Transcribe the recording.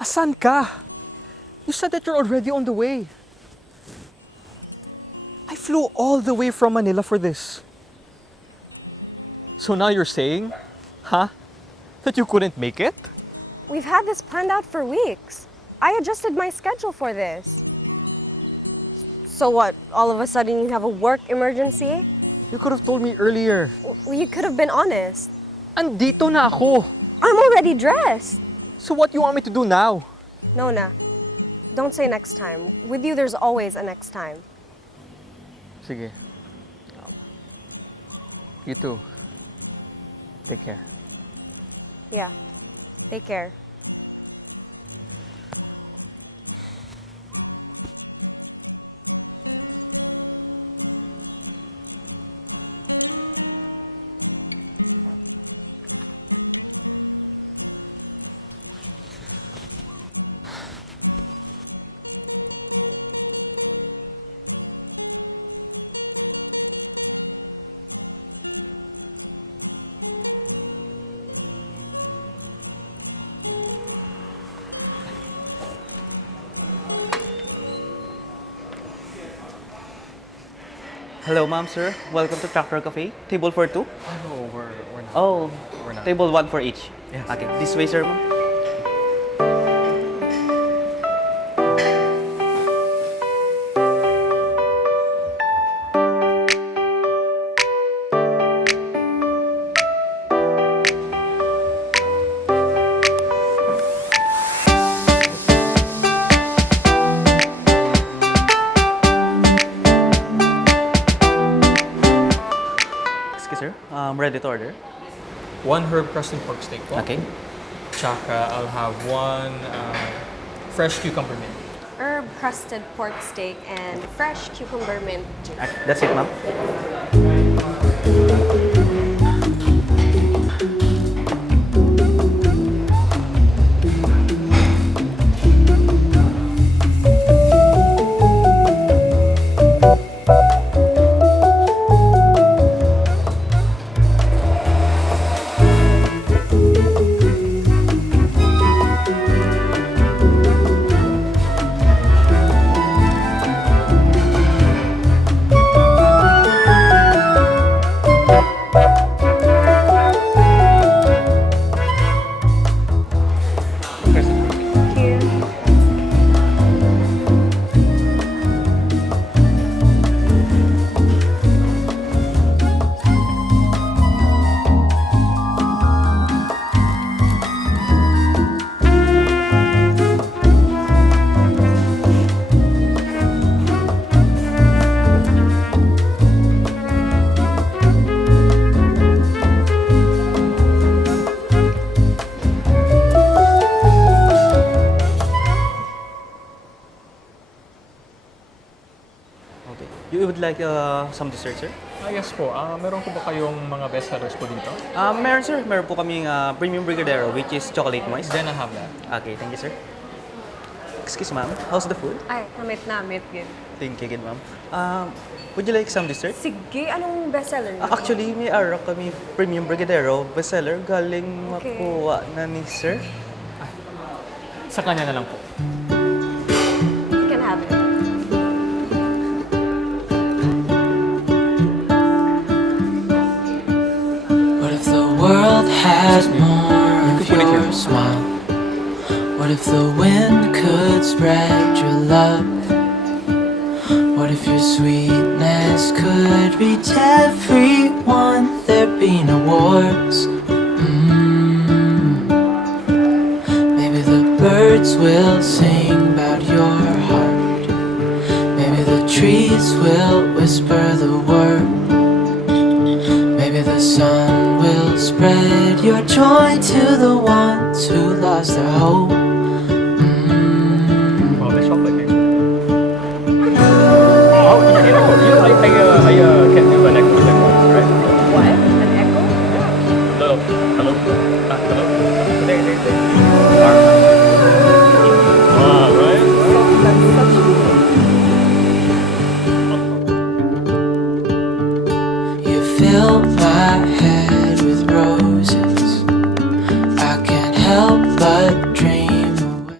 Asan ka? You said that you're already on the way. I flew all the way from Manila for this. So now you're saying, that you couldn't make it? We've had this planned out for weeks. I adjusted my schedule for this. So what, all of a sudden you have a work emergency? You could have told me earlier. You could have been honest. Andito na ako. I'm already dressed. So what you want me to do now? Nona, don't say next time. With you, there's always a next time. Sige. You too. Take care. Yeah, take care. Hello, ma'am, sir. Welcome to Tractor Cafe. Table for two? No, we're not. Oh, We're not. table one for each. Yes. Okay, this way, sir, ma'am. Excuse, sir. Ready to order. One herb crusted pork steak po. Okay. Tsaka I'll have one fresh cucumber mint. Herb crusted pork steak and fresh cucumber mint. That's it, ma'am. Thank you. Okay. You would like some dessert, sir? Yes po. Meron po ba kayong mga best sellers po dito? Meron, sir. Meron po kaming premium Brigade, which is chocolate moist. Then I have that. Okay, thank you, sir. Excuse, ma'am. How's the food? Ay, namit yun. Thank you again, ma'am. Would you like some dessert? Sige, anong bestseller niyo? Actually, may araw kami premium brigadero bestseller galing Okay. makuha na ni sir. Sa kanya na lang po. You can have it. What if the world had more of put it here. your smile? What if the wind could spread your love? What if your sweetness could reach everyone? There'd be no wars. Maybe the birds will sing about your heart. Maybe the trees will whisper the word. Maybe the sun will spread your joy to the ones who lost their hope. Oh, the chocolate cake. Oh, I can't do an